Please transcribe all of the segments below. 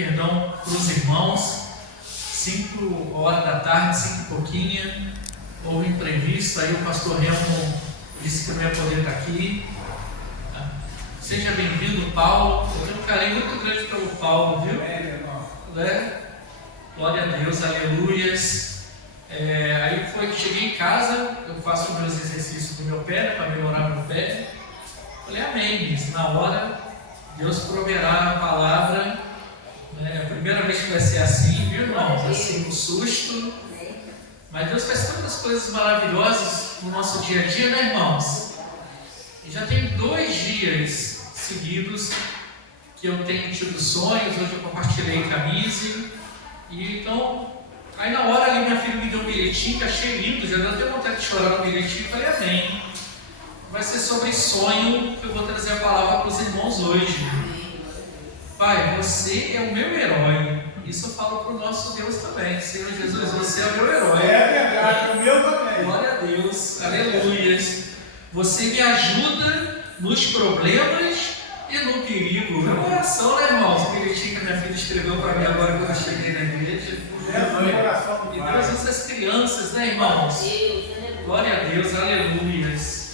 Perdão para os irmãos, 5 horas da tarde, 5 e pouquinho, houve imprevisto, aí o pastor Helmo disse que não ia poder estar aqui. Seja bem-vindo, Paulo. Eu tenho um carinho muito grande pelo Paulo, viu? Glória a Deus, aleluias. Aí foi que cheguei em casa, eu faço meus exercícios do meu pé, para melhorar meu pé. Falei, amém, mas na hora Deus proverá a palavra. É a primeira vez que vai ser assim, viu, irmãos? Assim, um susto. Mas Deus faz tantas coisas maravilhosas no nosso dia a dia, né, irmãos? E já tem 2 dias seguidos que eu tenho tido sonhos. Hoje eu compartilhei com a Mise. E então, aí na hora ali minha filha me deu um bilhetinho que achei lindo. Já deu até vontade de chorar no bilhetinho. Falei, amém. Vai ser sobre sonho que eu vou trazer a palavra para os irmãos hoje. Pai, você é o meu herói. Isso eu falo para o nosso Deus também. Senhor Jesus, você é o meu herói. É verdade, o meu também. Glória a Deus, aleluias. Você me ajuda nos problemas e no perigo. É uma oração, né, irmãos? O bilhetinho que a minha filha escreveu para mim agora quando eu cheguei na igreja. E Deus usa as crianças, né, irmãos? Glória a Deus, aleluias.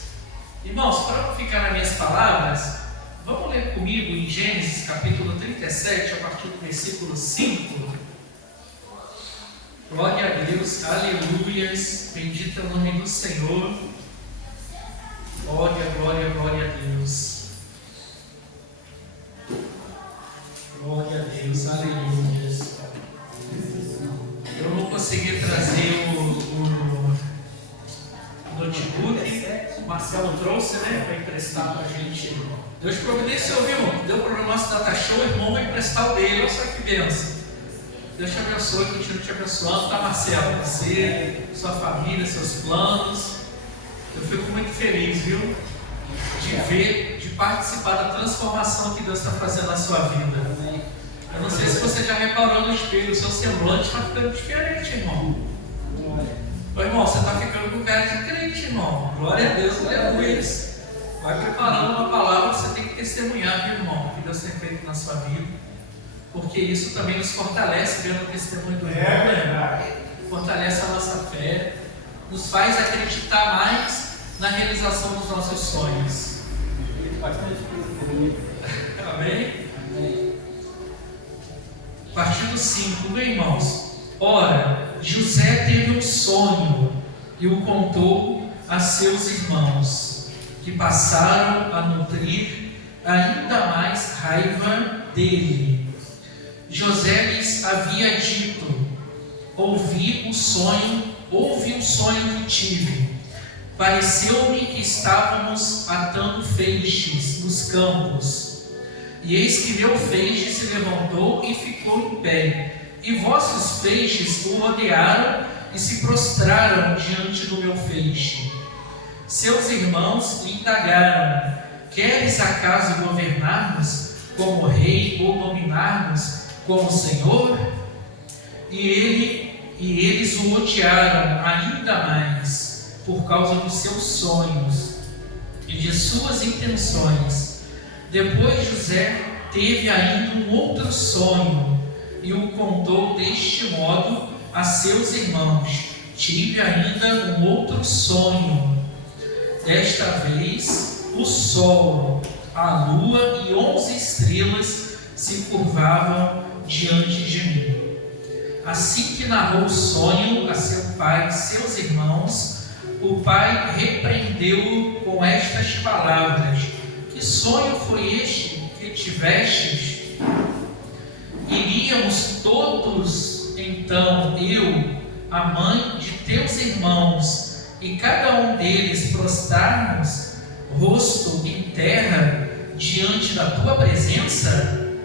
Irmãos, para não ficar nas minhas palavras, vamos ler comigo em Gênesis capítulo 37, a partir do versículo 5. Glória a Deus, aleluias, bendito é o nome do Senhor. Glória, glória, glória a Deus. Glória a Deus, aleluias. Eu não consegui trazer o notebook, o Marcelo trouxe, né, para emprestar para a gente. Deus providenciou, viu, irmão? Deu para o nosso data show, o irmão vai emprestar o dele. Olha só que bênção. Deus te abençoe, continue te abençoando, tá, Marcelo? Você, sua família, seus planos. Eu fico muito feliz, viu? De ver, de participar da transformação que Deus está fazendo na sua vida. Eu não sei se você já reparou no espelho, o seu semblante está ficando diferente, irmão. Ô, irmão, você está ficando com cara de crente, irmão. Glória a Deus, aleluia. Vai preparando uma palavra que você tem que testemunhar, viu, irmão? Que Deus tem feito na sua vida. Porque isso também nos fortalece, vendo o testemunho do irmão, né? Fortalece a nossa fé, nos faz acreditar mais na realização dos nossos sonhos. Amém? Partido 5, meus irmãos. Ora, José teve um sonho e o contou a seus irmãos, que passaram a nutrir ainda mais raiva dele. José lhes havia dito: ouvi o sonho que tive. Pareceu-me que estávamos atando feixes nos campos, e eis que meu feixe se levantou e ficou em pé, e vossos feixes o rodearam e se prostraram diante do meu feixe. Seus irmãos lhe indagaram: queres acaso governar-nos como rei ou dominar-nos como senhor? E eles o odiaram ainda mais por causa dos seus sonhos e de suas intenções. Depois José teve ainda um outro sonho e o contou deste modo a seus irmãos: tive ainda um outro sonho. Desta vez o sol, a lua e 11 estrelas se curvavam diante de mim. Assim que narrou o sonho a seu pai e seus irmãos, o pai repreendeu-o com estas palavras: que sonho foi este que tivestes? Iríamos todos, então, eu, a mãe de teus irmãos, e cada um deles prostrar-nos, rosto em terra, diante da tua presença?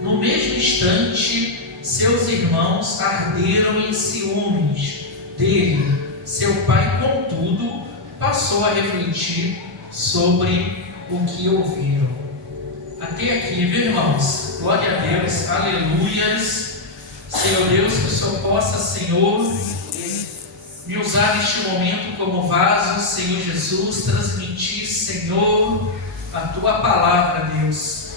No mesmo instante, seus irmãos arderam em ciúmes dele. Seu pai, contudo, passou a refletir sobre o que ouviram. Até aqui, viu, irmãos? Glória a Deus, aleluias. Senhor Deus, que o Senhor possa, Senhor, me usar neste momento como vaso, Senhor Jesus, transmitir, Senhor, a tua palavra, Deus.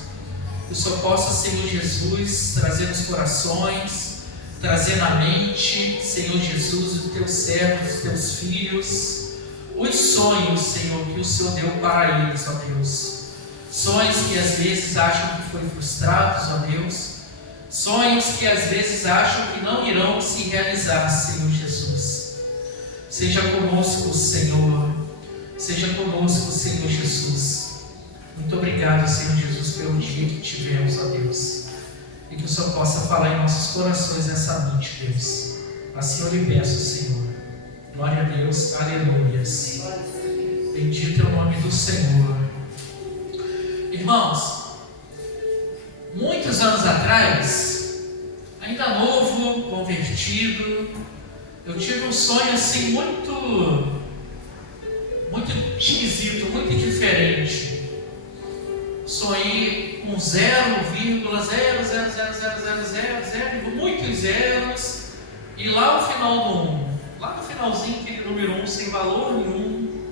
que o Senhor possa, Senhor Jesus, trazer nos corações, trazer na mente, Senhor Jesus, os teus servos, os teus filhos, os sonhos, Senhor, que o Senhor deu para eles, ó Deus. Sonhos que às vezes acham que foram frustrados, ó Deus. Sonhos que às vezes acham que não irão se realizar, Senhor Jesus. Seja conosco, Senhor. Seja conosco, Senhor Jesus. Muito obrigado, Senhor Jesus, pelo dia que tivemos, ó Deus. E que o Senhor possa falar em nossos corações nessa noite, Deus. Assim eu lhe peço, Senhor. Glória a Deus. Aleluias. Bendito é o nome do Senhor. Irmãos, muitos anos atrás, ainda novo, convertido, eu tive um sonho assim muito esquisito, muito diferente. Sonhei com 0,0000000, muitos zeros, e lá no final do 1, lá no finalzinho, aquele número 1 sem valor nenhum,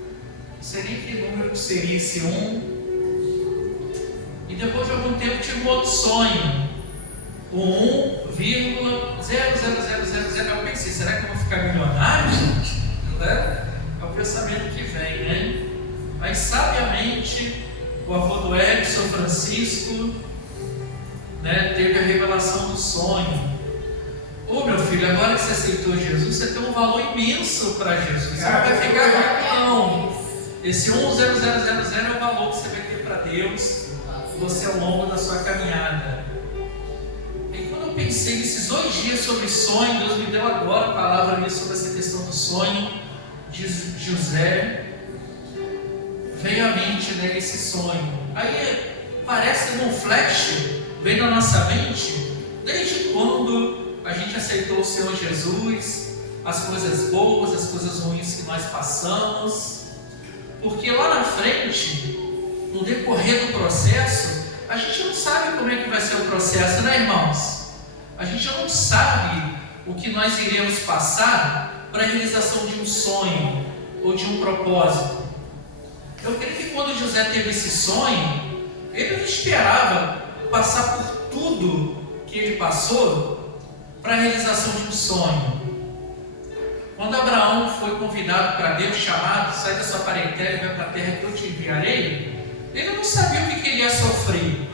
não sei nem que número que seria esse 1. E depois de algum tempo tive um outro sonho, o 1,0000000. Eu pensei, será que eu vou ficar milionário? É o pensamento que vem, né? Mas sabiamente o avô do Edson Francisco, né, teve a revelação do sonho. Ô meu filho, agora que você aceitou Jesus, você tem um valor imenso para Jesus. Você não vai ficar rico, não. Esse 1,00000 é o valor que você vai ter para Deus, você ao longo da sua caminhada. E quando eu pensei nesses 2 dias sobre sonho, Deus me deu agora a palavra ali sobre essa questão do sonho de José. Veio à mente, né, esse sonho. Aí parece como um flash, vem na nossa mente, desde quando a gente aceitou o Senhor Jesus, as coisas boas, as coisas ruins que nós passamos. Porque lá na frente, no decorrer do processo, a gente não sabe como é que vai ser o processo, né, irmãos? A gente não sabe o que nós iremos passar para a realização de um sonho ou de um propósito. Eu creio que quando José teve esse sonho, ele não esperava passar por tudo que ele passou para a realização de um sonho. Quando Abraão foi convidado para Deus, chamado, sai da sua parentela e vai para a terra que eu te enviarei, ele não sabia o que ele ia sofrer,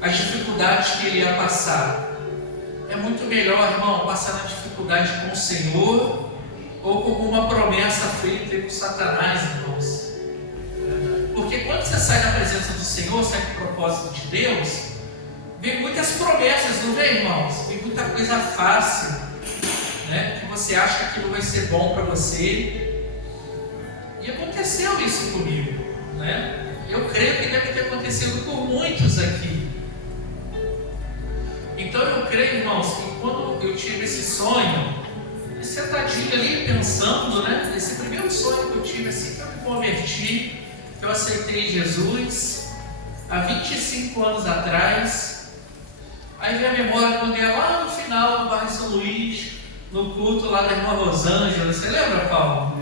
as dificuldades que ele ia passar. É muito melhor, irmão, passar na dificuldade com o Senhor ou com uma promessa feita com Satanás, irmãos. Porque quando você sai da presença do Senhor, sai do propósito de Deus, vem muitas promessas, não vem, irmãos? Vem muita coisa fácil, né? Que você acha que aquilo vai ser bom para você. E aconteceu isso comigo, né? Eu creio que deve ter acontecido com muitos aqui. Então eu creio, irmãos, que quando eu tive esse sonho, sentadinho ali pensando, né? Esse primeiro sonho que eu tive assim que eu me converti, que eu aceitei Jesus há 25 anos atrás. Aí vem a memória quando ia lá no final do bairro São Luís, no culto lá da irmã Rosângela. Você lembra, Paulo?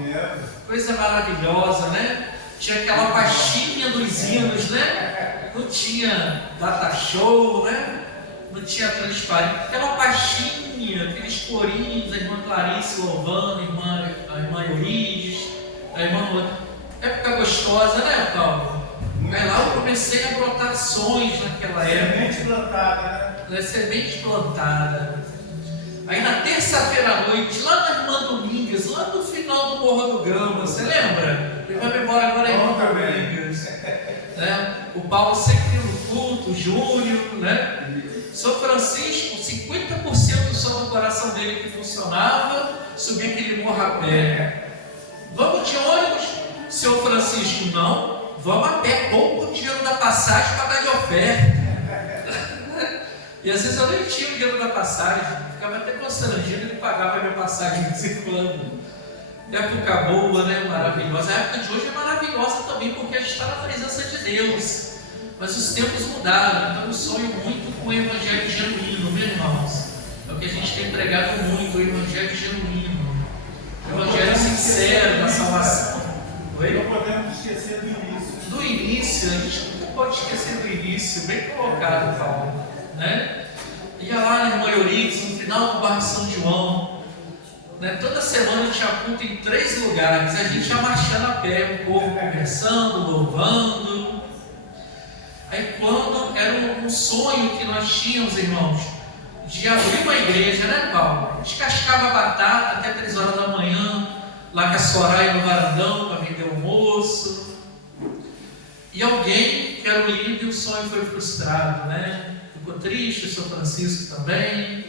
Coisa maravilhosa, né? Tinha aquela pastinha dos hinos, né? Não tinha data show, né? Não tinha transparência. Aquela pastinha, aqueles corinhos, a irmã Clarice louvando, a irmã Eurides, a irmã... Época gostosa, né, Paulo? Aí lá eu comecei a brotar sonhos naquela época. Semente plantada, né? Semente plantada. Aí na terça-feira à noite, lá na irmã Domingas, lá no final do Morro do Gama, você lembra? Eu vou embora agora a irmã Domingas. Né? O Paulo sempre no culto, o Júnior, né? São Francisco, 50% do som do coração dele que funcionava, subia aquele morro a pé. Vamos de ônibus? Seu Francisco, não, vamos a pé, pouco o dinheiro da passagem para dar de oferta. E às vezes eu nem tinha o dinheiro da passagem, ficava até constrangido, ele pagava a minha passagem de vez em quando. Época boa, né? Maravilhosa. A época de hoje é maravilhosa também, porque a gente está na presença de Deus. Mas os tempos mudaram, então eu sonho muito com o evangelho genuíno, meus irmãos. É o que a gente tem pregado muito, o evangelho genuíno, o evangelho sincero da salvação. Não podemos esquecer do início. Do início, a gente nunca pode esquecer do início, bem colocado, Paulo, né? Ia lá na irmã Eurides, no final do bairro São João, né? Toda semana tinha culto em 3 lugares, a gente ia marchando a pé, o povo conversando, louvando. Aí quando era um sonho que nós tínhamos, irmãos, de abrir uma igreja, né, Paulo? Descascava a batata até 3 horas da manhã, lá com a Soraya no varandão para vender almoço. E alguém que era o líder e o sonho foi frustrado, né? Ficou triste, o São Francisco também.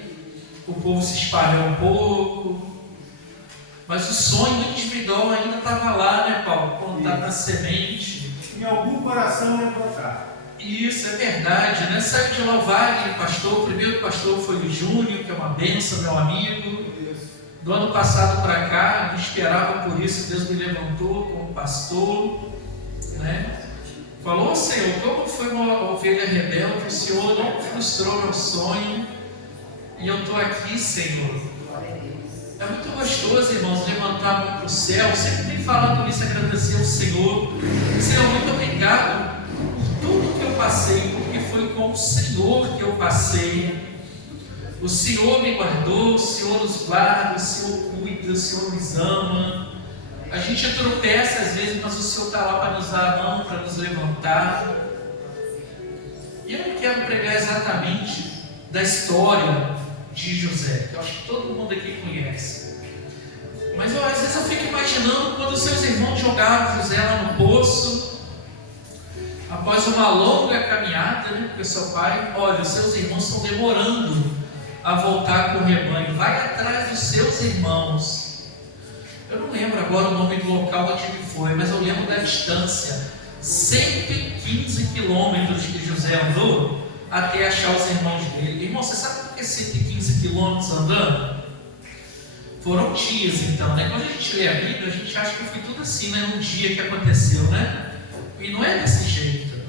O povo se espalhou um pouco. Mas o sonho individual ainda estava lá, né, Paulo? Quando está na semente. Em algum coração é brotar. Isso, é verdade, né? Saiu de lá o Wagner, pastor. O primeiro pastor foi o Júnior, que é uma bênção, meu amigo. Do ano passado para cá, eu esperava por isso, Deus me levantou como pastor, né? Falou, Senhor, como foi uma ovelha rebelde, o Senhor não frustrou meu sonho, e eu estou aqui, Senhor. É muito gostoso, irmãos, levantar a mão para o céu. Sempre tem falado isso, agradecer ao Senhor. Senhor, muito obrigado por tudo que eu passei, porque foi com o Senhor que eu passei. O Senhor me guardou, o Senhor nos guarda, o Senhor cuida, o Senhor nos ama. A gente tropeça às vezes, mas o Senhor está lá para nos dar a mão, para nos levantar. E eu não quero pregar exatamente da história de José, que eu acho que todo mundo aqui conhece. Mas às vezes eu fico imaginando quando seus irmãos jogaram José lá no poço, após uma longa caminhada, né, porque seu pai, olha, os seus irmãos estão demorando a voltar com o rebanho, vai atrás dos seus irmãos. Eu não lembro agora o nome do local onde ele foi, mas eu lembro da distância, 115 quilômetros que José andou até achar os irmãos dele. Irmão, você sabe por que 115 quilômetros andando? Foram dias então, né? Quando a gente lê a Bíblia, a gente acha que foi tudo assim, né? Um dia que aconteceu, né? E não é desse jeito.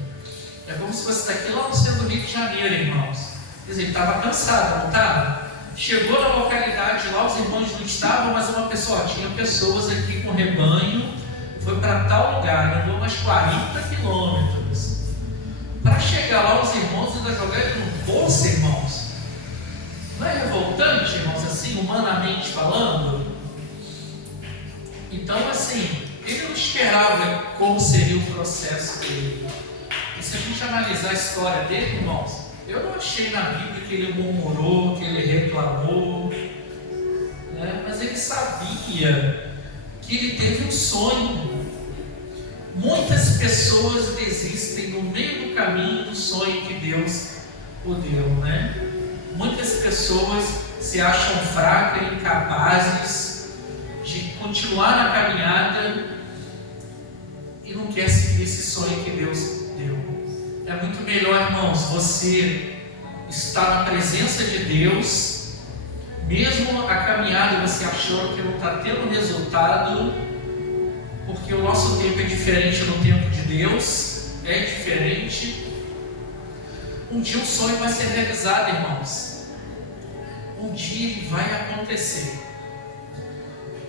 É como se fosse daqui lá no centro do Rio de Janeiro, irmãos. Quer dizer, ele estava cansado, não estava? Chegou na localidade lá, os irmãos não estavam, mas uma pessoa, tinha pessoas aqui com rebanho, foi para tal lugar, andou umas 40 quilômetros. Para chegar lá, os irmãos ainda jogaram ele no poço, irmãos. Não é revoltante, irmãos, assim, humanamente falando? Então, assim, ele não esperava como seria o processo dele. E se a gente analisar a história dele, irmãos, eu não achei na Bíblia que ele murmurou, que ele reclamou, né? Mas ele sabia que ele teve um sonho. Muitas pessoas desistem no meio do caminho do sonho que Deus o deu, né? Muitas pessoas se acham fracas e incapazes de continuar na caminhada e não quer seguir esse sonho que Deus deu. É muito melhor, irmãos, você estar na presença de Deus, mesmo a caminhada você achando que não está tendo resultado, porque o nosso tempo é diferente do tempo de Deus, é diferente. Um dia o sonho vai ser realizado, irmãos. Um dia ele vai acontecer.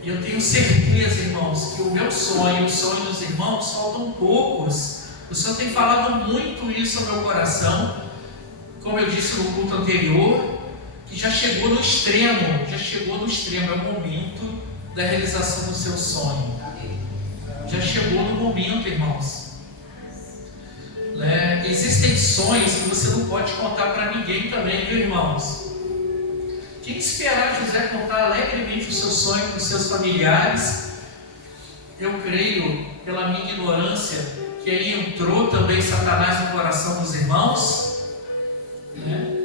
E eu tenho certeza, irmãos, que o meu sonho, o sonho dos irmãos, faltam poucos. O Senhor tem falado muito isso ao meu coração, como eu disse no culto anterior, que já chegou no extremo, é o momento da realização do seu sonho. Já chegou no momento, irmãos. Existem sonhos que você não pode contar para ninguém também, viu, irmãos? Quem esperar José contar alegremente o seu sonho para os seus familiares, eu creio, pela minha ignorância, que aí entrou também Satanás no coração dos irmãos, né,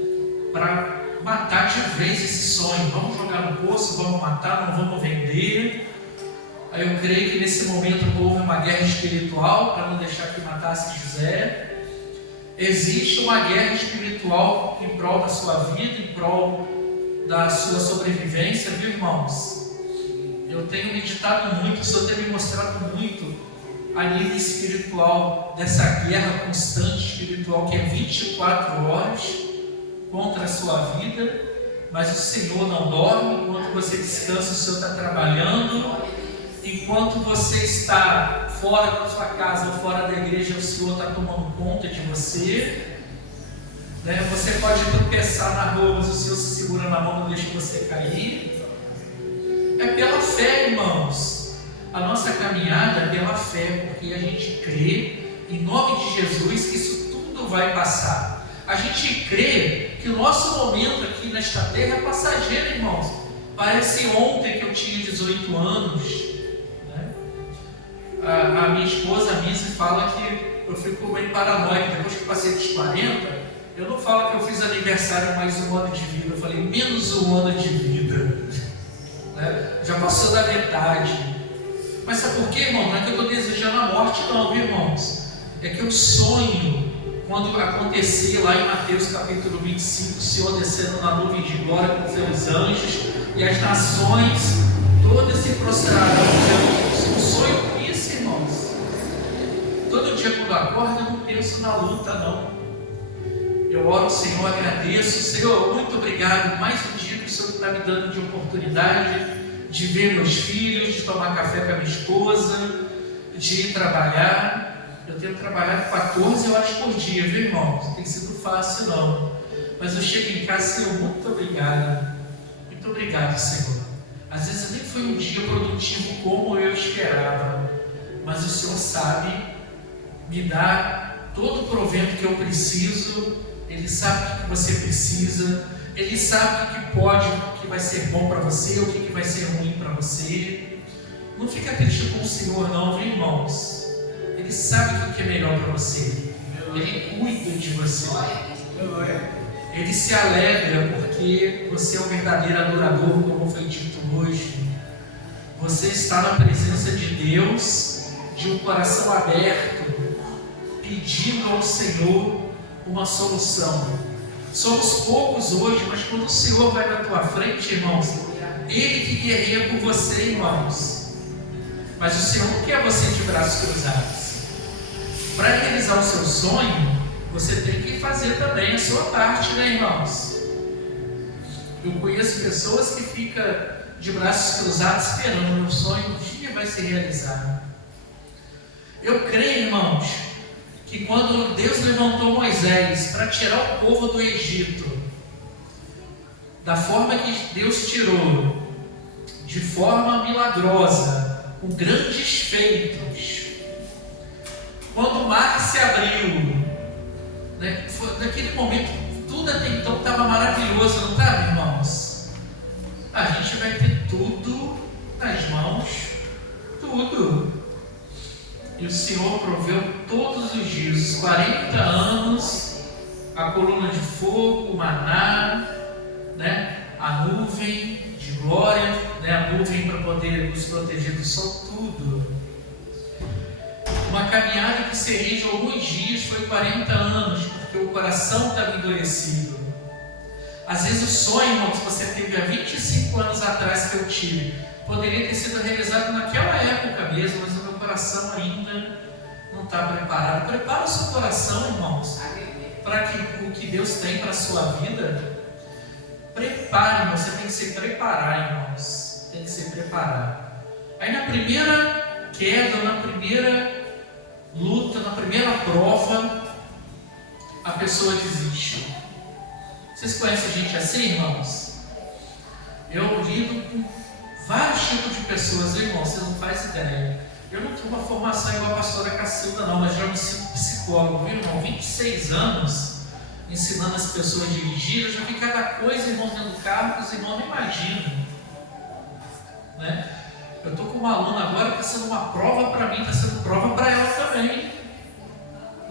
para matar de vez esse sonho. Vamos jogar no poço, vamos matar, não vamos vender. Aí eu creio que nesse momento houve uma guerra espiritual para não deixar que matasse José. Existe uma guerra espiritual em prol da sua vida, em prol da sua sobrevivência, viu, irmãos? Eu tenho meditado muito, o Senhor tem me mostrado muito a nível espiritual, dessa guerra constante espiritual que é 24 horas contra a sua vida, mas o Senhor não dorme. Enquanto você descansa, o Senhor está trabalhando. Enquanto você está fora da sua casa ou fora da igreja, o Senhor está tomando conta de você. Né? Você pode tropeçar na rua, mas o Senhor se segura na mão, não deixa você cair. É pela fé, irmãos. A nossa caminhada é pela fé, porque a gente crê, em nome de Jesus, que isso tudo vai passar. A gente crê que o nosso momento aqui nesta terra é passageiro, irmãos. Parece ontem que eu tinha 18 anos. Né? A minha esposa, a Missy, fala que eu fico bem paranoico. Depois que eu passei dos 40, eu não falo que eu fiz aniversário mais um ano de vida. Eu falei, menos um ano de vida. Né? Já passou da metade. Mas sabe por quê, irmão? Não é que eu estou desejando a morte, não, viu, irmãos? É que eu sonho, quando acontecer lá em Mateus capítulo 25, o Senhor descendo na nuvem de glória com seus anjos, e as nações todas se prostrarão diante do Senhor. Eu sonho com isso, irmãos. Todo dia quando eu acordo, eu não penso na luta, não. Eu oro ao Senhor, agradeço. Senhor, muito obrigado. Mais um dia que o Senhor está me dando de oportunidade de ver meus filhos, de tomar café com a minha esposa, de ir trabalhar. Eu tenho trabalhado 14 horas por dia, viu, irmão? Não tem sido fácil, não. Mas eu chego em casa, Senhor, muito obrigado. Muito obrigado, Senhor. Às vezes nem foi um dia produtivo como eu esperava, mas o Senhor sabe me dar todo o provento que eu preciso. Ele sabe o que você precisa. Ele sabe o que pode, o que vai ser bom para você, o que vai ser ruim para você. Não fica triste com o Senhor, não, viu, irmãos? Ele sabe o que é melhor para você. Ele cuida de você. Ele se alegra porque você é um verdadeiro adorador, como foi dito hoje. Você está na presença de Deus, de um coração aberto, pedindo ao Senhor uma solução. Somos poucos hoje, mas quando o Senhor vai na tua frente, irmãos, Ele que guerreia por você, irmãos. Mas o Senhor não quer você de braços cruzados. Para realizar o seu sonho, você tem que fazer também a sua parte, né, irmãos? Eu conheço pessoas que ficam de braços cruzados esperando o meu sonho um dia vai se realizar. Eu creio, irmãos, que quando Deus levantou Moisés para tirar o povo do Egito, da forma que Deus tirou, de forma milagrosa, com grandes feitos, quando o mar se abriu, né, naquele momento, tudo até então estava maravilhoso, não estava, irmãos? A gente vai ter tudo nas mãos, tudo. E o Senhor proveu todos os dias, os 40 anos, a coluna de fogo, o maná, né, a nuvem de glória, né, a nuvem para poder nos proteger do sol, tudo. Uma caminhada que seria de alguns dias, foi 40 anos, porque o coração estava endurecido. Às vezes o sonho, irmão, que você teve há 25 anos atrás que eu tive, poderia ter sido realizado naquela época mesmo, mas o meu coração ainda não está preparado. Prepara o seu coração, irmãos, para que o que Deus tem para a sua vida. Prepare, irmãos, você tem que se preparar, irmãos. Tem que se preparar. Aí na primeira queda, na primeira luta, na primeira prova, a pessoa desiste. Vocês conhecem gente assim, irmãos? Eu lido com vários tipos de pessoas, irmãos, vocês não fazem ideia. Eu não tenho uma formação igual a pastora Cacilda, não, mas já me sinto psicólogo, viu, irmão? 26 anos ensinando as pessoas a dirigir, eu já vi cada coisa, irmão, dentro do carro que os irmãos não imaginam, né? Eu estou com uma aluna agora que está sendo uma prova para mim, está sendo prova para ela também,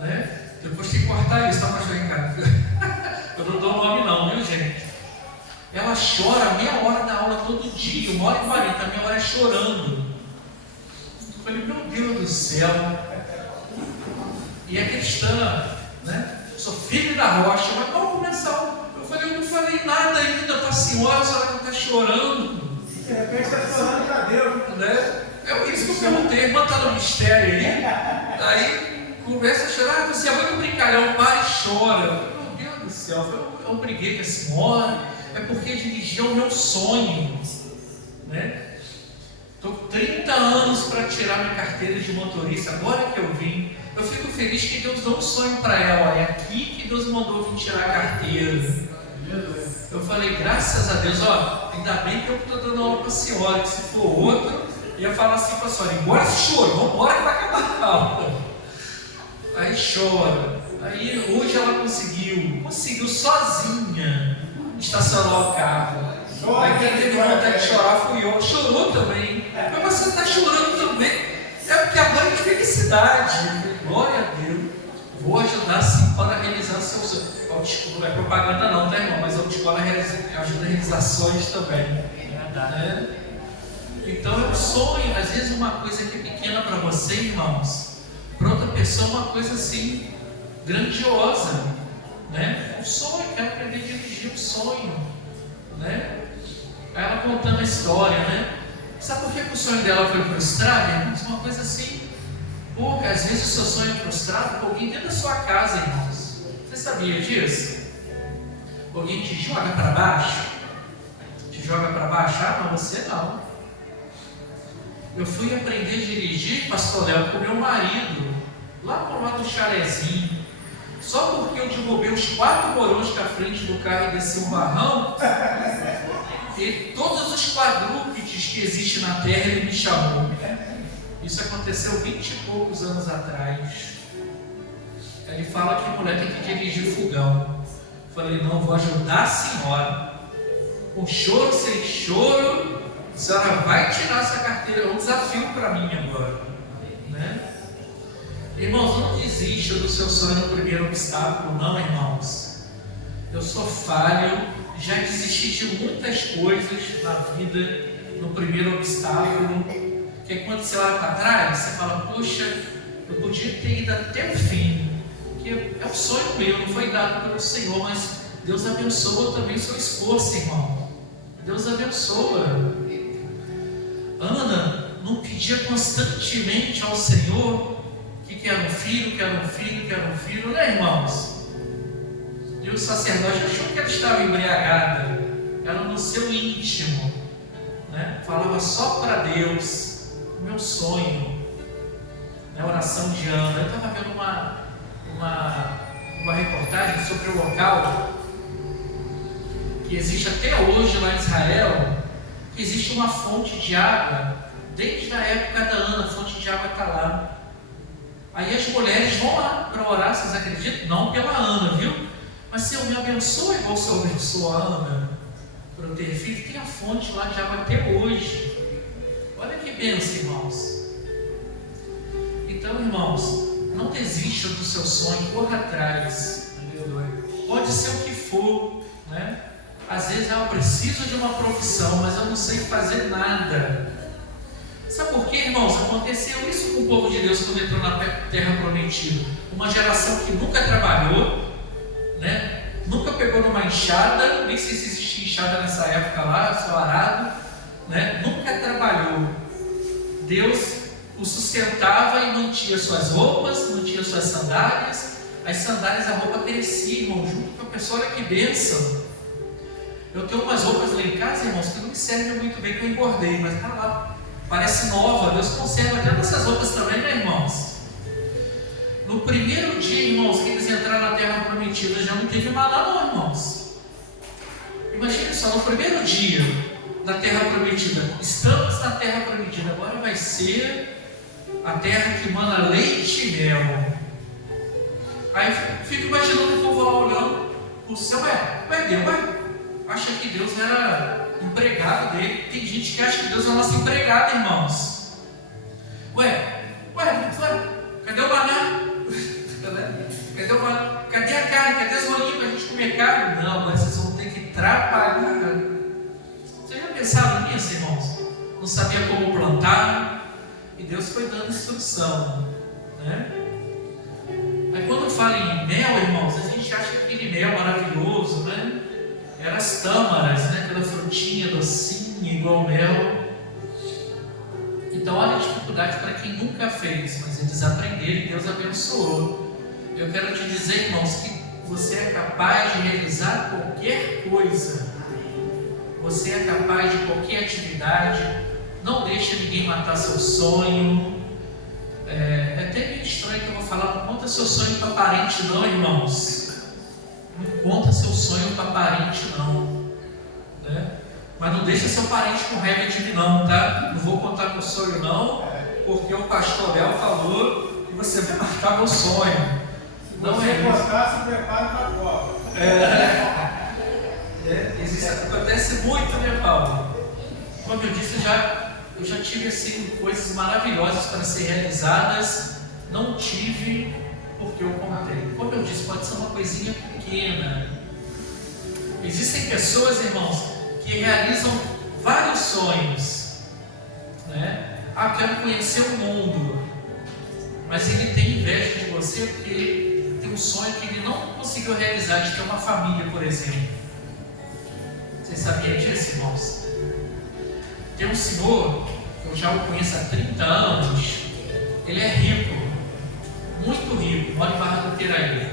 né? Depois tem que cortar isso, tá, pastor Ricardo? Eu não dou nome não, viu, gente? Ela chora meia hora da aula todo dia, 1h40, meia hora chorando. Eu falei, meu Deus do céu. E é cristã, né? Sou filho da rocha, mas vamos começar. Eu falei, eu não falei nada ainda para a senhora não está chorando. De repente está chorando para Deus. Né? É isso que eu perguntei, irmã está no mistério aí. Aí começa a chorar, você é muito brincalhão, para e chora. Meu Deus do céu, eu briguei com a senhora, é porque dirigia o meu sonho, né? Estou 30 anos para tirar minha carteira de motorista, agora que eu vim. Eu fico feliz que Deus deu um sonho para ela. É aqui que Deus mandou vir tirar a carteira. Eu falei, graças a Deus, ainda bem que eu estou dando aula para a senhora, que se for outro, ia falar assim para a senhora, embora esse choro, vamos embora que vai acabar a aula. Aí chora. Aí hoje ela conseguiu sozinha estacionar o carro. Aí quem teve vontade de chorar fui eu. Chorou também. Mas você está chorando também. É porque a mãe de felicidade. Glória a Deus. Vou ajudar sim para realizar seu sonho. Não é propaganda não, tá, irmão? Mas a autoescola ajuda a realizações também. Né? Então é um sonho. Às vezes uma coisa que é pequena para você, irmãos, para outra pessoa uma coisa assim grandiosa, né? Um sonho, quero aprender a dirigir um sonho, né? Ela contando a história, né? Sabe por que o sonho dela foi frustrado, irmãos? Uma coisa assim, pouca, às vezes o seu sonho é frustrado por alguém dentro da sua casa, irmãos. Você sabia disso? Alguém te joga para baixo? Te joga para baixo? Ah, mas você não. Eu fui aprender a dirigir, pastor Léo, com meu marido, lá para o lado do chalezinho. Só porque eu derrubei os 4 morões com a frente do carro e desci um barrão, e todos os quadrúpedes que existem na terra ele me chamou. Isso aconteceu 20 e poucos anos atrás. Ele fala que a mulher tem que dirigir fogão. Falei, não, vou ajudar a senhora. Com choro, sem choro, a senhora vai tirar essa carteira. É um desafio para mim agora, né? Irmãos, não desista do seu sonho no primeiro obstáculo, não, irmãos. Eu sou falho, já desisti de muitas coisas na vida no primeiro obstáculo, que é quando você olha para trás, você fala, poxa, eu podia ter ido até o fim, que é um sonho meu, não foi dado pelo Senhor, mas Deus abençoa também o seu esforço, irmão. Deus abençoa. Ana não pedia constantemente ao Senhor que era um filho, né, irmãos? E o sacerdote achou que ela estava embriagada, ela no seu íntimo, né? Falava só para Deus, o meu sonho, né? A oração de Ana. Eu estava vendo uma reportagem sobre o local que existe até hoje lá em Israel, que existe uma fonte de água, desde a época da Ana, a fonte de água está lá. Aí as mulheres vão lá para orar, vocês acreditam? Não pela Ana, viu? Mas Senhor, me abençoa igual o Senhor abençoa a Ana, para eu ter filho. Tem a fonte lá de água até hoje. Olha que bênção, irmãos. Então, irmãos, não desista do seu sonho, corra atrás. Pode ser o que for, né? Às vezes eu preciso de uma profissão, mas eu não sei fazer nada. Sabe por quê, irmãos? Aconteceu isso com o povo de Deus quando entrou na terra prometida. Uma geração que nunca trabalhou, né? Nunca pegou numa enxada, nem sei se existia enxada nessa época lá, só arado, né? Nunca trabalhou. Deus o sustentava e mantinha suas roupas, mantinha suas sandálias. As sandálias, a roupa crescia, irmão, junto com a pessoa. Olha que bênção. Eu tenho umas roupas lá em casa, irmãos, que não me servem muito bem, que eu engordei, mas tá lá. Parece nova, Deus conserva até essas roupas também, né, irmãos? No primeiro dia, irmãos, que eles entraram na terra prometida, já não teve maná não, irmãos. Imagine só, no primeiro dia da terra prometida, estamos na terra prometida, agora vai ser a terra que mana leite e mel. Aí fico imaginando o povo lá olhando o céu, Deus, acha que Deus era empregado dele. Tem gente que acha que Deus é nosso empregado, irmãos. Cadê o maná? Cadê o maná? Cadê a carne? Cadê as rolinhas para a gente comer carne? Não, mas vocês vão ter que trabalhar. Vocês já pensaram nisso, irmãos? Não sabia como plantar, e Deus foi dando instrução, né? Aí quando fala em mel, irmãos, a gente acha aquele mel maravilhoso, né? Eram as tâmaras, né? Aquela frutinha docinha, igual mel. Então, olha a dificuldade para quem nunca fez, mas eles aprenderam e Deus abençoou. Eu quero te dizer, irmãos, que você é capaz de realizar qualquer coisa. Você é capaz de qualquer atividade. Não deixa ninguém matar seu sonho. É até meio estranho que eu vou falar. Não conta seu sonho para parente não, irmãos. Não conta seu sonho para parente não, né? Mas não deixa seu parente com raiva de mim não, tá? Não vou contar meu sonho não, porque o pastor Léo falou que você vai marcar meu sonho. Não você é isso. gostar, se prepare para a prova. Isso acontece muito, né, Paulo? Como eu disse, eu já tive assim, coisas maravilhosas para ser realizadas. Não tive porque eu contei. Como eu disse, pode ser uma coisinha pequena. Existem pessoas, irmãos, que realizam vários sonhos, né? Quero conhecer o mundo, mas ele tem inveja de você porque tem um sonho que ele não conseguiu realizar, de ter uma família, por exemplo. Vocês sabiam disso, irmãos? Tem um senhor, que eu já o conheço há 30 anos, ele é rico, muito rico, mora em Barra do Piraí.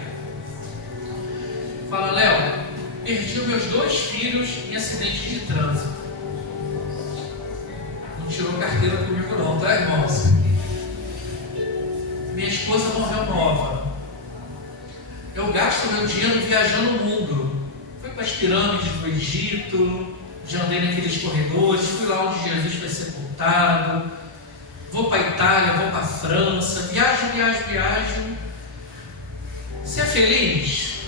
Fala, Léo, perdi os meus 2 filhos em acidente de trânsito. Não tirou carteira comigo não, tá, irmãos? Minha esposa morreu nova. Eu gasto meu dinheiro viajando o mundo. Fui para as pirâmides do Egito, já andei naqueles corredores, fui lá onde Jesus foi sepultado, vou para a Itália, vou para a França, viajo. Você é feliz?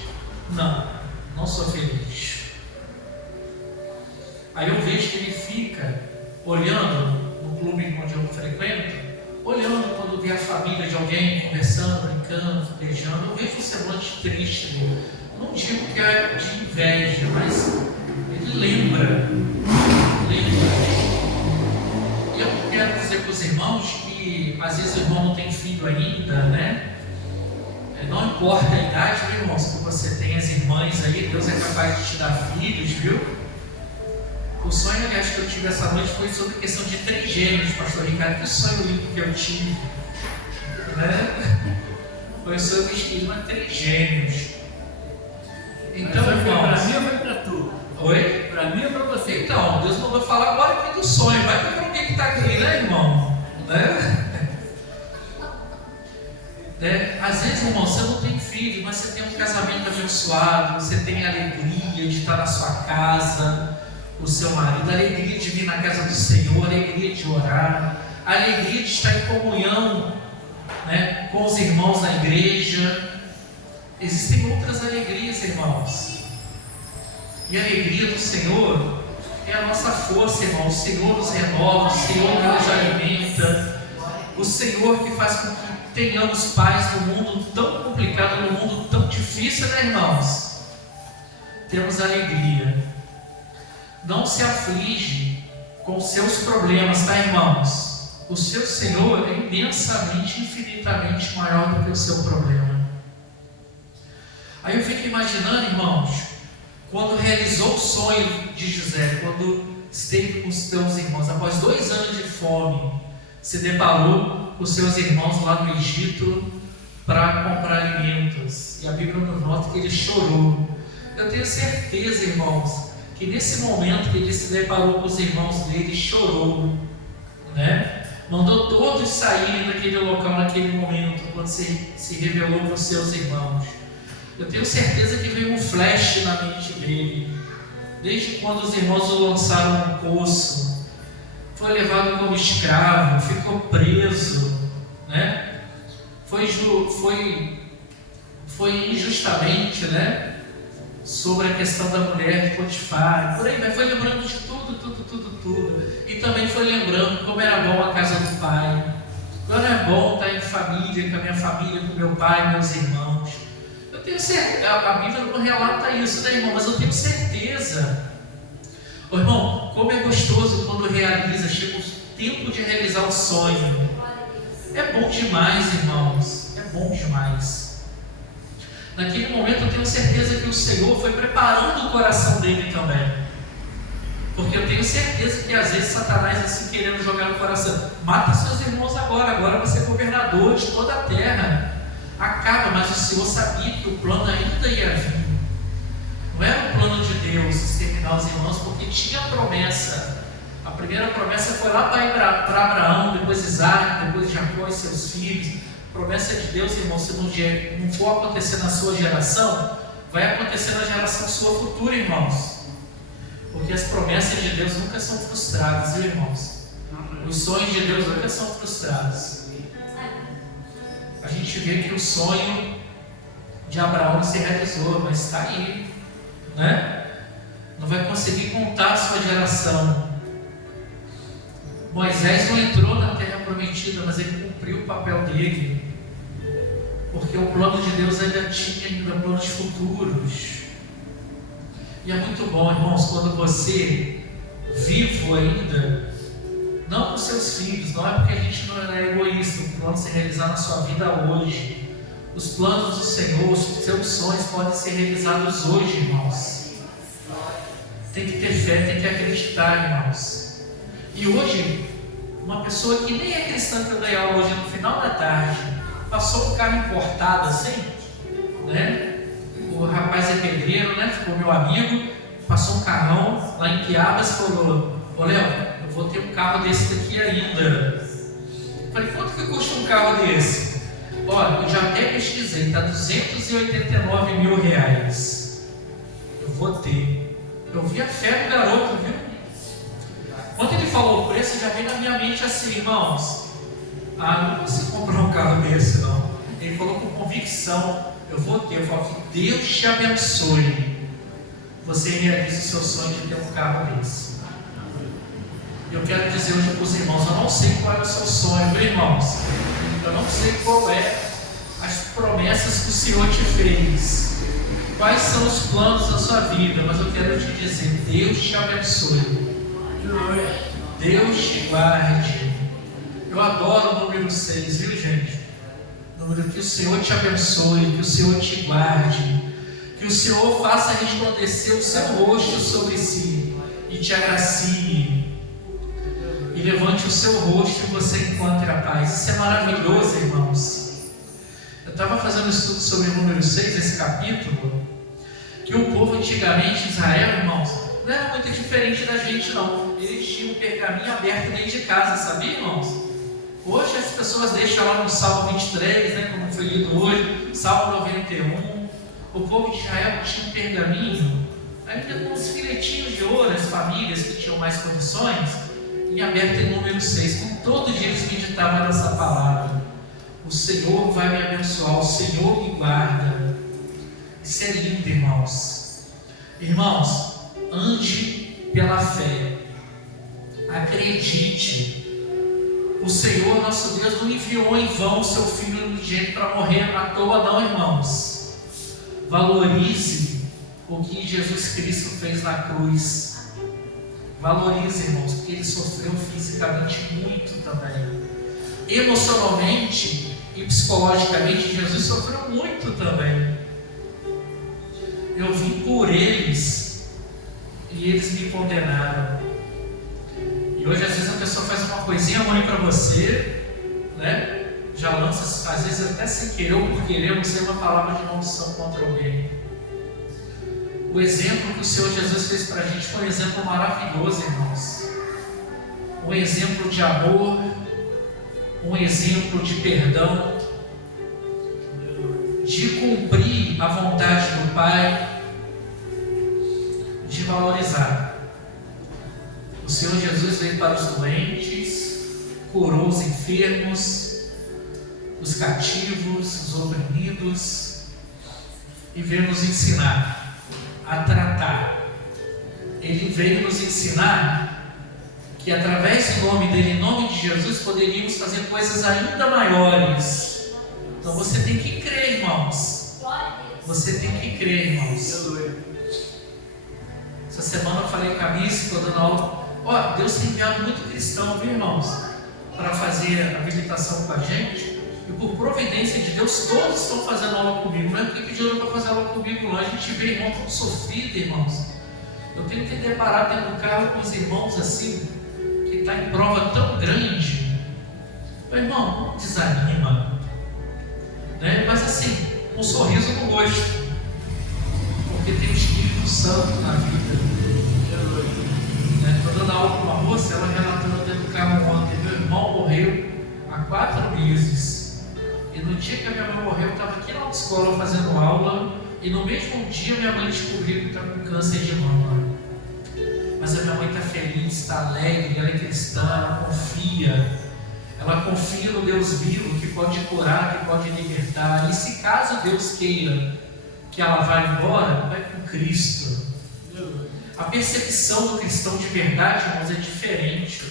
Não sou feliz. Aí eu vejo que ele fica olhando no clube onde eu frequento, olhando quando vê a família de alguém conversando, brincando, beijando. Eu vejo um semblante triste dele. Não digo que é de inveja, mas ele lembra. E eu quero dizer para os irmãos que às vezes o irmão não tem filho ainda, né? Não importa a idade, viu, irmãos, que você tem as irmãs aí, Deus é capaz de te dar filhos, viu? O sonho, aliás, que eu tive essa noite foi sobre a questão de 3 gêmeos, pastor Ricardo. Que sonho lindo que eu tive, né? Foi sobre o esquema 3 gêmeos. Então, irmãos, para mim ou foi para tu? Oi? Para mim ou para você? Então, Deus mandou falar agora aqui do sonho. Vai para alguém que está aqui, né, irmão? Né? Às vezes, irmão, você não tem filho, mas você tem um casamento abençoado, você tem a alegria de estar na sua casa, o seu marido, a alegria de vir na casa do Senhor, a alegria de orar, a alegria de estar em comunhão, né, com os irmãos na igreja. Existem outras alegrias, irmãos, e a alegria do Senhor é a nossa força, irmão. O Senhor nos renova, o Senhor nos alimenta, o Senhor que faz com que tenhamos paz no mundo tão complicado, no mundo tão difícil, né, irmãos? Temos alegria. Não se aflige com seus problemas, tá, irmãos? O seu Senhor é imensamente, infinitamente maior do que o seu problema. Aí eu fico imaginando, irmãos, quando realizou o sonho de José, quando esteve com os seus irmãos, após 2 anos de fome, se deparou com seus irmãos lá no Egito para comprar alimentos. E a Bíblia nos nota que ele chorou. Eu tenho certeza, irmãos, que nesse momento que ele se deparou com os irmãos dele, chorou, né? Mandou todos saírem daquele local naquele momento, quando se revelou para os seus irmãos. Eu tenho certeza que veio um flash na mente dele, desde quando os irmãos o lançaram no poço, foi levado como escravo, ficou preso, né? Foi injustamente, né? Sobre a questão da mulher de Potifar, por aí, mas foi lembrando de tudo. E também foi lembrando como era bom a casa do pai, como era bom estar em família, com a minha família, com meu pai, meus irmãos. Eu tenho certeza, a Bíblia não relata isso, né, irmão? Mas eu tenho certeza. Ô, irmão, como é gostoso quando realiza, chega o tempo de realizar o sonho. É bom demais, irmãos, é bom demais. Naquele momento eu tenho certeza que o Senhor foi preparando o coração dele também. Porque eu tenho certeza que às vezes Satanás assim querendo jogar no coração, mata seus irmãos agora você é governador de toda a terra, acaba. Mas o Senhor sabia que o plano ainda ia vir. Não era o plano de Deus exterminar os irmãos, porque tinha a primeira promessa foi lá para Abraão, depois Isaac, depois Jacó e seus filhos. A promessa de Deus, irmão, se não for acontecer na sua geração, vai acontecer na geração sua futura, irmãos. Porque as promessas de Deus nunca são frustradas, viu, irmãos? Os sonhos de Deus nunca são frustrados. A gente vê que o sonho de Abraão não se realizou, mas está aí, né? Não vai conseguir contar a sua geração. Moisés não entrou na terra prometida, mas ele cumpriu o papel dele, porque o plano de Deus ainda tinha planos futuros. E é muito bom, irmãos, quando você, vivo ainda, não para os seus filhos, não é porque a gente não é egoísta, o plano se realizar na sua vida hoje. Os planos do Senhor, os seus sonhos podem ser realizados hoje, irmãos. Tem que ter fé, tem que acreditar, irmãos. E hoje, uma pessoa que nem é cristã, que eu dei aula hoje no final da tarde, passou um carro importado assim, né? O rapaz é pedreiro, né? Ficou meu amigo, passou um carrão lá em Quiabas e falou: ô Léo, eu vou ter um carro desse daqui ainda. Eu falei: quanto que custa um carro desse? Olha, eu já até pesquisei, está R$289 mil. Eu vou ter. Eu vi a fé do garoto, viu? Quando ele falou o preço, já veio na minha mente assim: irmãos, não consigo comprar um carro desse não. Ele falou com convicção: eu vou ter. Eu falo: que Deus te abençoe, você realiza o seu sonho de ter um carro desse. Eu quero dizer hoje para os irmãos: eu não sei qual é o seu sonho, viu, irmãos? Eu não sei qual é as promessas que o Senhor te fez, quais são os planos da sua vida, mas eu quero te dizer: Deus te abençoe, Deus te guarde. Eu adoro o número 6, viu, gente? Número que o Senhor te abençoe, que o Senhor te guarde, que o Senhor faça resplandecer o seu rosto sobre si e te agracie, e levante o seu rosto e você encontre a paz. Isso é maravilhoso, irmãos. Eu estava fazendo um estudo sobre o número 6, esse capítulo, que o povo antigamente, Israel, irmãos, não era muito diferente da gente não. Eles tinham um pergaminho aberto dentro de casa, sabia, irmãos? Hoje as pessoas deixam lá no Salmo 23, né, como foi lido hoje, Salmo 91. O povo de Israel tinha um pergaminho, ainda com uns filetinhos de ouro, as famílias que tinham mais condições, e aberto em número 6, com todo dia eles meditavam nessa palavra: o Senhor vai me abençoar, o Senhor me guarda. Isso é lindo, irmãos. Irmãos, ande pela fé, acredite. O Senhor nosso Deus não enviou em vão o seu Filho unigênito para morrer à toa, não, irmãos. Valorize o que Jesus Cristo fez na cruz. Valorize, irmãos, porque Ele sofreu fisicamente muito também. Emocionalmente e psicologicamente, Jesus sofreu muito também. Eu vim por eles e eles me condenaram. E hoje, às vezes, a pessoa faz uma coisinha ruim para você, né? Já lança, às vezes até sem querer ou por querer, você uma palavra de maldição contra alguém. O exemplo que o Senhor Jesus fez para a gente foi um exemplo maravilhoso, irmãos. Um exemplo de amor, um exemplo de perdão, de cumprir a vontade do Pai, de valorizar. O Senhor Jesus veio para os doentes, curou os enfermos, os cativos, os oprimidos, e veio nos ensinar a tratar. Ele veio nos ensinar que através do nome dele, em nome de Jesus, poderíamos fazer coisas ainda maiores. Então você tem que crer, irmãos. Você tem que crer, irmãos. Essa semana eu falei com a Miss, estou dando aula. Deus tem enviado muito cristão, viu, irmãos, para fazer a habilitação com a gente. E por providência de Deus, todos estão fazendo aula comigo. Não é porque pediram para fazer aula comigo, não. A gente vê irmão tão sofrido, irmãos. Eu tenho que deparar dentro do carro com os irmãos assim, que está em prova tão grande. Meu irmão, não desanima, né? Mas assim, um sorriso no rosto, porque tem o Espírito Santo na vida. Estou dando aula com uma moça, ela morreu há 4 meses. E no dia que a minha mãe morreu, eu estava aqui na autoescola fazendo aula. E no mesmo dia minha mãe descobriu que está com câncer de mama. Mas a minha mãe está feliz, está alegre, ela é cristã, ela confia. Ela confia no Deus vivo que pode curar, que pode libertar. E se caso Deus queira que ela vá embora, vai com Cristo. A percepção do cristão de verdade, irmãos, é diferente.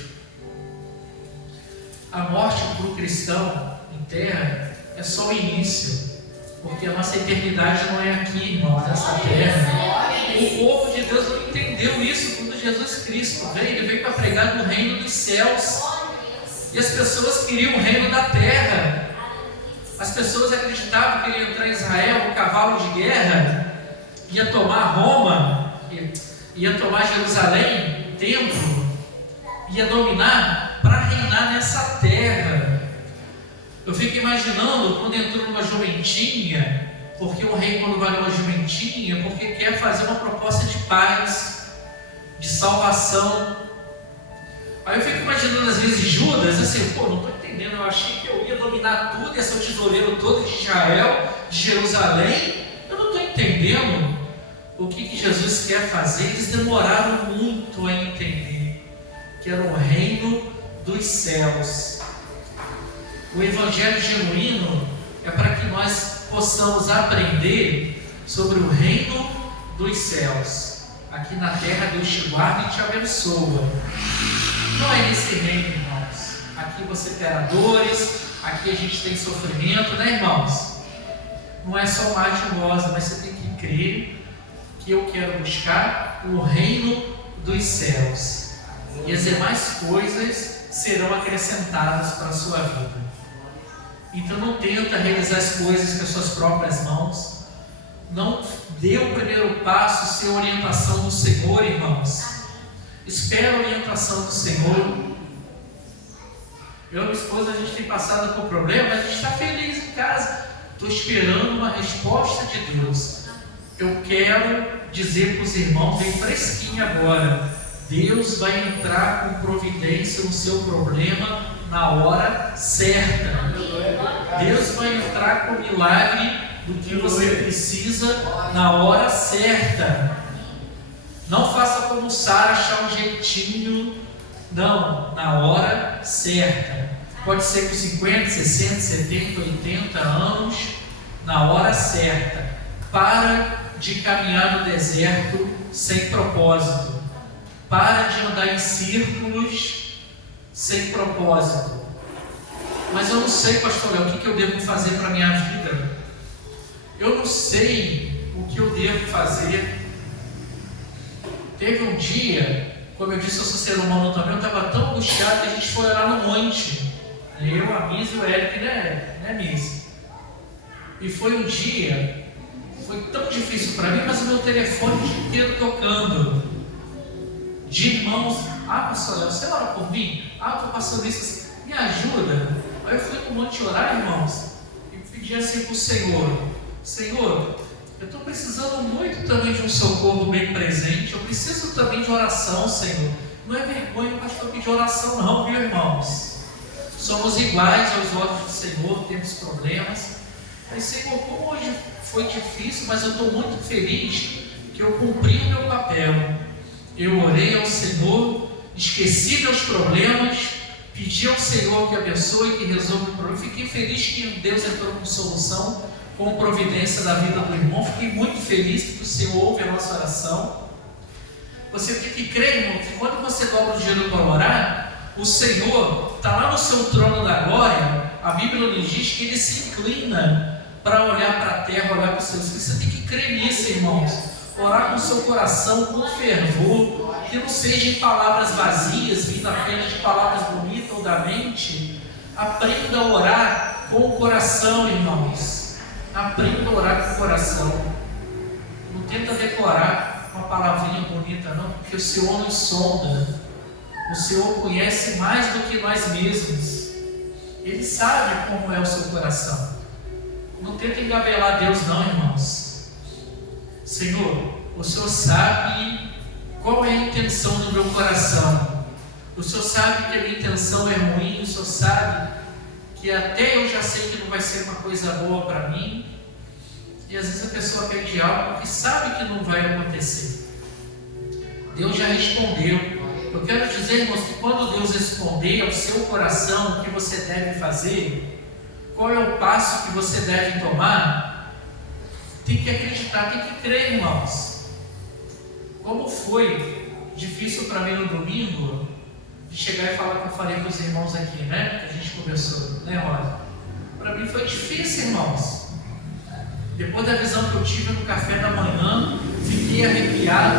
A morte para o cristão em terra é só o início, porque a nossa eternidade não é aqui, irmãos, nessa terra. O povo de Deus não entendeu isso quando Jesus Cristo veio. Ele veio para pregar no reino dos céus. E as pessoas queriam o reino da terra. As pessoas acreditavam que ele ia entrar em Israel, um cavalo de guerra, ia tomar Roma, ia tomar Jerusalém, o templo, ia dominar para reinar nessa terra. Eu fico imaginando quando entrou numa jumentinha, porque um rei quando vai numa jumentinha, porque quer fazer uma proposta de paz, de salvação. Aí eu fico imaginando às vezes Judas, assim, não estou entendendo, eu achei que eu ia dominar tudo, ia ser o tesoureiro todo de Israel, de Jerusalém, eu não estou entendendo o que Jesus quer fazer. Eles demoraram muito a entender que era o reino dos céus. O evangelho genuíno é para que nós possamos aprender sobre o reino dos céus. Aqui na terra Deus te guarda e te abençoa. Não é nesse reino, irmãos. Aqui você terá dores, aqui a gente tem sofrimento, né, irmãos? Não é só mar de rosa, mas você tem que crer que eu quero buscar o reino dos céus. E as demais coisas serão acrescentadas para a sua vida. Então não tenta realizar as coisas com as suas próprias mãos. Não dê o primeiro passo sem a orientação do Senhor, irmãos. Espera a orientação do Senhor. Eu e minha esposa, a gente tem passado por problemas, a gente está feliz em casa. Estou esperando uma resposta de Deus. Eu quero dizer para os irmãos, bem fresquinho agora, Deus vai entrar com providência no seu problema na hora certa. Deus vai entrar com milagre do que você precisa na hora certa. Não faça como Sara, achar um jeitinho. Não, na hora certa. Pode ser com 50, 60, 70, 80 anos, na hora certa. Para de caminhar no deserto sem propósito. Para de andar em círculos sem propósito. Mas eu não sei, pastor Léo, o que eu devo fazer para a minha vida. Eu não sei o que eu devo fazer. Teve um dia, como eu disse, eu sou ser humano também, eu estava tão angustiado que a gente foi orar no monte. Eu, a Miss e o Eric, né Miss? E foi um dia, foi tão difícil para mim, mas o meu telefone o dia inteiro tocando. De irmãos, pastor Léo, você ora por mim? Estou passando isso assim, me ajuda. Aí eu fui no monte orar, irmãos, e pedi assim para o Senhor: Senhor, eu estou precisando muito também de um socorro bem presente. Eu preciso também de oração, Senhor. Não é vergonha, pastor, pedir oração não, viu, irmãos? Somos iguais aos olhos do Senhor, temos problemas. Mas, Senhor, como hoje foi difícil, mas eu estou muito feliz que eu cumpri o meu papel. Eu orei ao Senhor, esqueci meus problemas, pedi ao Senhor que abençoe, que resolva o problema. Fiquei feliz que Deus entrou com solução, com providência da vida do irmão. Fiquei muito feliz que o Senhor ouve a nossa oração. Você tem que crer, irmão, que quando você dobra o joelho para orar, o Senhor está lá no seu trono da glória. A Bíblia nos diz que Ele se inclina para olhar para a terra, olhar para os seus filhos. Você tem que crer nisso, irmãos. Orar com o seu coração, com fervor, que não seja em palavras vazias, vindo apenas de palavras bonitas ou da mente. Aprenda a orar com o coração, irmãos. Aprenda a orar com o coração. Não tenta decorar uma palavrinha bonita, não, porque o Senhor nos sonda. O Senhor conhece mais do que nós mesmos. Ele sabe como é o seu coração. Não tenta engabelar Deus, não, irmãos. Senhor, o Senhor sabe qual é a intenção do meu coração. O Senhor sabe que a minha intenção é ruim, o Senhor sabe que até eu já sei que não vai ser uma coisa boa para mim. E às vezes a pessoa pede algo que sabe que não vai acontecer. Deus já respondeu. Eu quero dizer, irmãos, que quando Deus responder ao seu coração o que você deve fazer, qual é o passo que você deve tomar, tem que acreditar, tem que crer, irmãos. Como foi difícil para mim no domingo de chegar e falar que eu falei com os irmãos aqui, né? Que a gente conversou, né, Rosa? Para mim foi difícil, irmãos. Depois da visão que eu tive no café da manhã, fiquei arrepiado,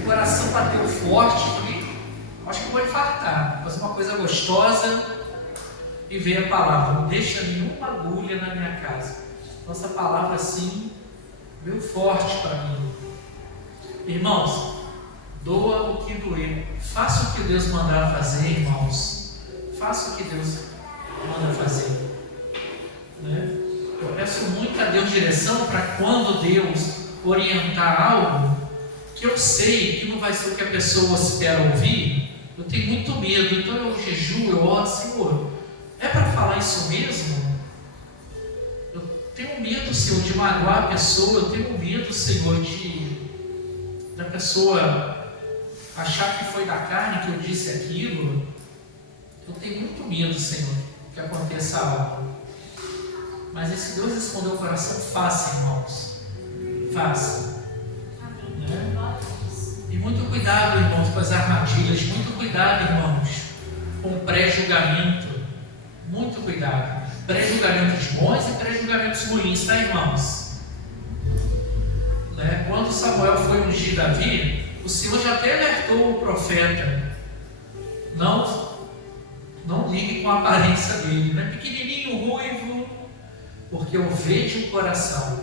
o coração bateu forte, falei, acho que eu vou infartar, fazer uma coisa gostosa. E veio a palavra, não deixa nenhuma agulha na minha casa. Nossa palavra assim, veio forte para mim. Irmãos, doa o que doer. Faça o que Deus mandar fazer, irmãos. Faça o que Deus manda fazer. Né? Eu peço muito a Deus direção para quando Deus orientar algo que eu sei que não vai ser o que a pessoa espera ouvir. Eu tenho muito medo, então eu jejuo, eu oro, Senhor, é para falar isso mesmo? Eu tenho medo, Senhor, de magoar a pessoa, eu tenho medo, Senhor, da pessoa achar que foi da carne que eu disse aquilo. Eu tenho muito medo, Senhor, que aconteça algo. Mas se Deus responder o coração, faça, irmãos. Faça. Né? E muito cuidado, irmãos, com as armadilhas. Muito cuidado, irmãos, com o pré-julgamento. Muito cuidado. Pré-julgamentos bons e pré-julgamentos ruins, tá, irmãos? Né? Quando Samuel foi ungir Davi, o Senhor já até alertou o profeta. Não ligue com a aparência dele, né? Pequenininho, ruivo, porque eu vejo o coração.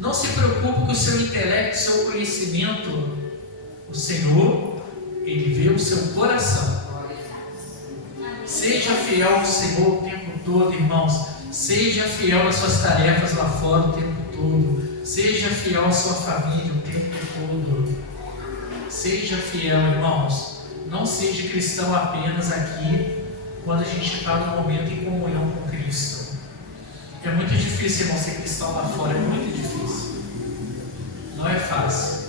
Não se preocupe com o seu intelecto, o seu conhecimento. O Senhor, Ele vê o seu coração. Seja fiel ao Senhor o tempo todo, irmãos. Seja fiel às suas tarefas lá fora o tempo todo. Seja fiel à sua família o tempo todo. Seja fiel, irmãos. Não seja cristão apenas aqui, quando a gente está no momento em comunhão com Cristo. É muito difícil, irmão, ser cristão lá fora. É muito difícil. Não é fácil.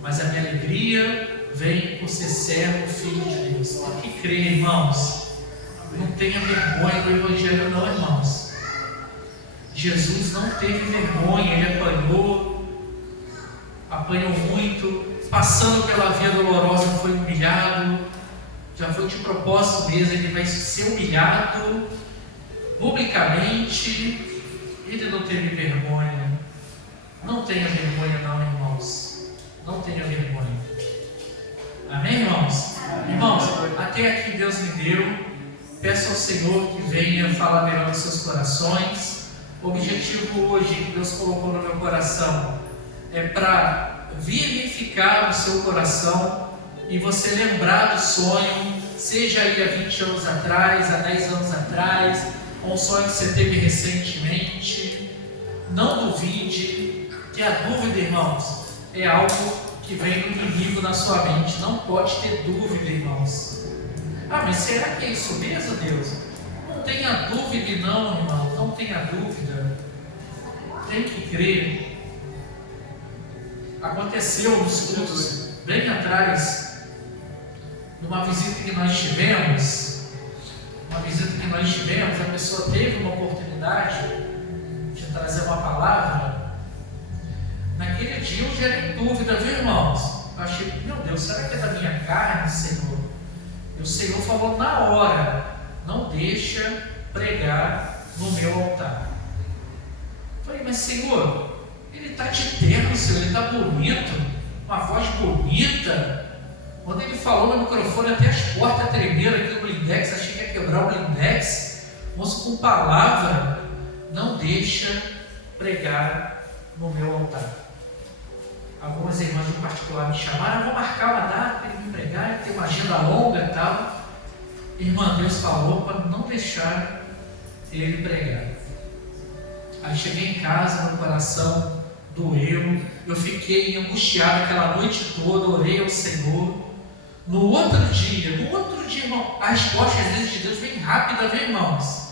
Mas a minha alegria vem por ser servo, filho de Deus. Tem que crer, irmãos. Não tenha vergonha do Evangelho, não, irmãos. Jesus não teve vergonha, Ele apanhou muito, passando pela via dolorosa, foi humilhado, já foi de propósito mesmo, Ele vai ser humilhado publicamente. Ele não teve vergonha. Não tenha vergonha, não, irmãos. Não tenha vergonha. Amém, irmãos? Irmãos, até aqui Deus me deu. Peço ao Senhor que venha falar melhor nos seus corações. O objetivo hoje que Deus colocou no meu coração é para vivificar o seu coração e você lembrar do sonho, seja aí há 20 anos atrás, há 10 anos atrás, ou um sonho que você teve recentemente. Não duvide, que a dúvida, irmãos, é algo que vem do inimigo na sua mente. Não pode ter dúvida, irmãos. Ah, mas será que é isso mesmo, Deus? Não tenha dúvida, não, irmão. Não tenha dúvida. Tem que crer. Aconteceu nos cultos bem atrás, numa visita que nós tivemos. A pessoa teve uma oportunidade de trazer uma palavra. Naquele dia eu gerei dúvida, viu, irmãos? Eu achei, meu Deus, será que é da minha carne, Senhor? E o Senhor falou na hora: não deixa pregar no meu altar. Eu falei, mas Senhor, ele está de terno, Senhor, ele está bonito, uma voz bonita. Quando ele falou no microfone, até as portas tremeram aqui do blindex, achei que ia quebrar o blindex. Moço, com palavra, não deixa pregar no meu altar. Algumas irmãs em particular me chamaram, vou marcar uma data para ele me pregar, ele tem uma agenda longa e tal. Irmã, Deus falou para não deixar ele pregar. Aí cheguei em casa, meu coração doeu, eu fiquei angustiado aquela noite toda, orei ao Senhor. No outro dia, irmão, a resposta às vezes de Deus vem rápida, viu, irmãos?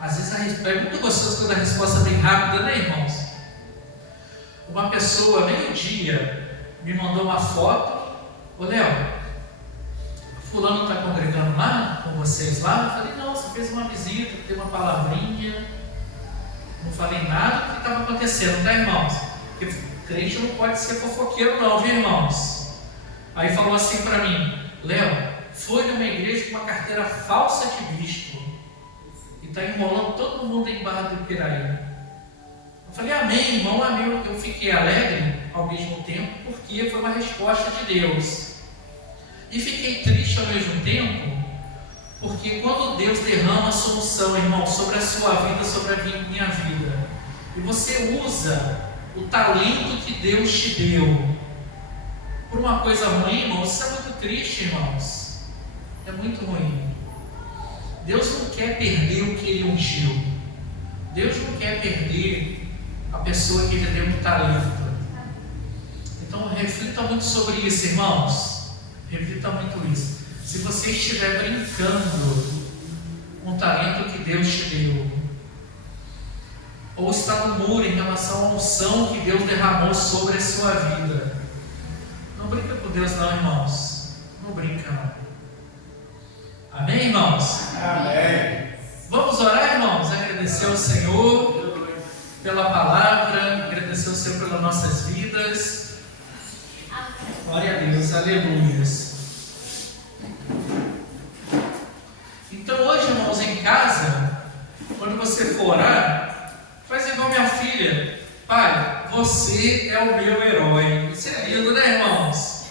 Às vezes é muito gostoso quando a resposta vem rápida, né, irmãos? Uma pessoa, meio-dia, me mandou uma foto. Ô, Léo, fulano está congregando lá com vocês lá? Eu falei, não, você fez uma visita, deu uma palavrinha, não falei nada do que estava acontecendo, tá, irmãos? Porque crente não pode ser fofoqueiro não, viu, irmãos? Aí falou assim para mim, Léo, foi numa igreja com uma carteira falsa de bispo e está enrolando todo mundo em Barra do Piraí. Eu falei, amém, irmão, amém. Eu fiquei alegre ao mesmo tempo porque foi uma resposta de Deus. E fiquei triste ao mesmo tempo porque quando Deus derrama a solução, irmão, sobre a sua vida, sobre a minha vida, e você usa o talento que Deus te deu por uma coisa ruim, irmãos, isso é muito triste, irmãos. É muito ruim. Deus não quer perder o que Ele ungiu. Deus não quer perder a pessoa que Ele deu um talento. Então reflita muito sobre isso, irmãos. Reflita muito isso. Se você estiver brincando com o talento que Deus te deu, ou está no muro em relação à unção que Deus derramou sobre a sua vida, não brinca com Deus não, irmãos. Não brinca não. Amém, irmãos? Amém. Vamos orar, irmãos? Agradecer ao Senhor pela palavra, agradecer ao Senhor pelas nossas vidas. Glória a Deus, aleluia. Então hoje, irmãos, em casa, quando você for orar, faz igual minha filha. Pai, você é o meu herói. Isso é lindo, né, irmãos?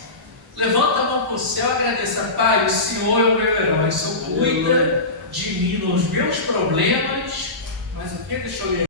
Levanta a mão para o céu e agradeça. Pai, o Senhor é o meu herói. O Senhor cuida de mim nos meus problemas. Mas o que? Deixa eu ler.